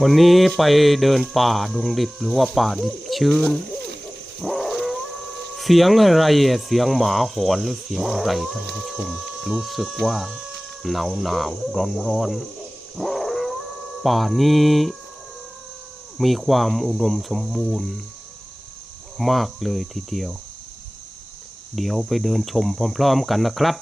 วันนี้ไปเดินป่าดงดิบหรือว่าป่าดิบชื้น เสียงอะไรเสียงหมาหอนหรือเสียงอะไรท่านผู้ชม รู้สึกว่าหนาวหนาวร้อนร้อนป่านี้มีความอุดมสมบูรณ์มากเลยทีเดียว เดี๋ยวไปเดินชมพร้อมๆกันนะครับ